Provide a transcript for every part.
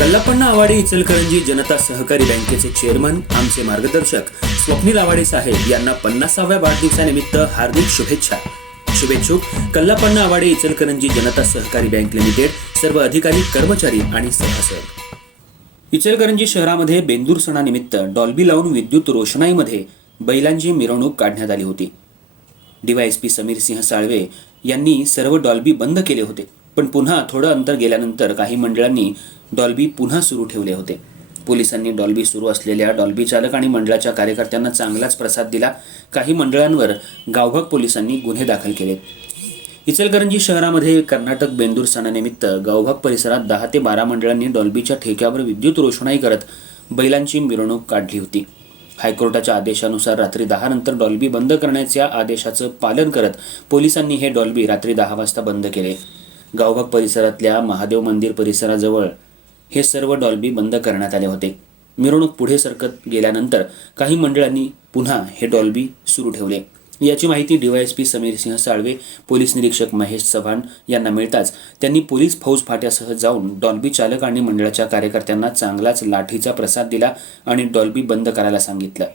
कल्लापण्णा आवाडे इचलकरंजी जनता सहकारी बँकेचे चेअरमन आमचे मार्गदर्शक स्वप्नील आवाडे साहेब यांना पन्नासाव्या वाढदिवसानिमित्त हार्दिक शुभेच्छा. शुभेच्छुक कल्लापण्णा आवाडे इचलकरंजी जनता सहकारी बँक लिमिटेड सर्व अधिकारी कर्मचारी आणि सभासद. इचलकरंजी शहरामध्ये बेंदूर सणानिमित्त डॉल्बी लावून विद्युत रोषणाईमध्ये बैलांची मिरवणूक काढण्यात आली होती. डीवायएसपी समीर सिंह साळवे यांनी सर्व डॉल्बी बंद केले होते. पण पुन्हा थोडं अंतर गेल्यानंतर काही मंडळांनी डॉल्बी पुन्हा सुरू ठेवले होते. पोलिसांनी डॉल्बी सुरू असलेल्या डॉल्बी चालक आणि मंडळाच्या कार्यकर्त्यांना चांगलाच प्रसाद दिला. काही मंडळांवर गावभाग पोलिसांनी गुन्हे दाखल केलेत. इचलकरंजी शहरामध्ये कर्नाटक बेंदूर सणानिमित्त गावभाग परिसरात दहा ते बारा मंडळांनी डॉल्बीच्या ठेक्यावर विद्युत रोषणाई करत बैलांची मिरवणूक काढली होती. हायकोर्टाच्या आदेशानुसार रात्री दहा नंतर डॉल्बी बंद करण्याच्या आदेशाचं पालन करत पोलिसांनी हे डॉल्बी रात्री दहा वाजता बंद केले. गावभाग परिसरातल्या महादेव मंदिर परिसराजवळ हे सर्व डॉल्बी बंद करण्यात आले होते. मिरवणूक पुढे सरकत गेल्यानंतर काही मंडळांनी पुन्हा हे डॉल्बी सुरू ठेवले. याची माहिती डीवायएसपी समीर सिंह साळवे पोलीस निरीक्षक महेश चव्हाण यांना मिळताच त्यांनी पोलीस फौज फाट्यासह जाऊन डॉल्बी चालक आणि मंडळाच्या कार्यकर्त्यांना चांगलाच लाठीचा प्रसाद दिला आणि डॉल्बी बंद करायला सांगितलं.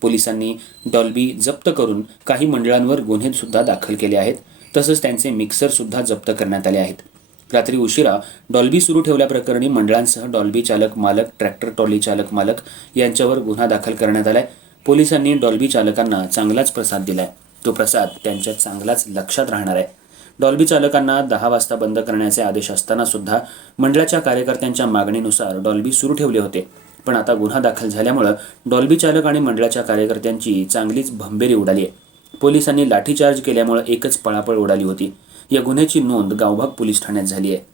पोलिसांनी डॉल्बी जप्त करून काही मंडळांवर गुन्हे सुद्धा दाखल केले आहेत. तसंच त्यांचे मिक्सरसुद्धा जप्त करण्यात आले आहेत. रात्री उशिरा डॉल्बी सुरू ठेवल्याप्रकरणी मंडळांसह डॉल्बी चालक मालक ट्रॅक्टर ट्रॉली चालक मालक यांच्यावर गुन्हा दाखल करण्यात आलाय. पोलिसांनी डॉल्बी चालकांना चांगलाच प्रसाद दिलाय. तो प्रसाद त्यांच्या चांगलाच लक्षात राहणार आहे. डॉल्बी चालकांना दहा वाजता बंद करण्याचे आदेश असताना सुद्धा मंडळाच्या कार्यकर्त्यांच्या मागणीनुसार डॉल्बी सुरू ठेवले होते. पण आता गुन्हा दाखल झाल्यामुळं डॉल्बी चालक आणि मंडळाच्या कार्यकर्त्यांची चांगलीच भंबेरी उडाली आहे. पोलिसांनी लाठीचार्ज केल्यामुळे एकच पळापळ उडाली होती. या गुन्ह्याची नोंद गावभाग पोलीस ठाण्यात झाली आहे.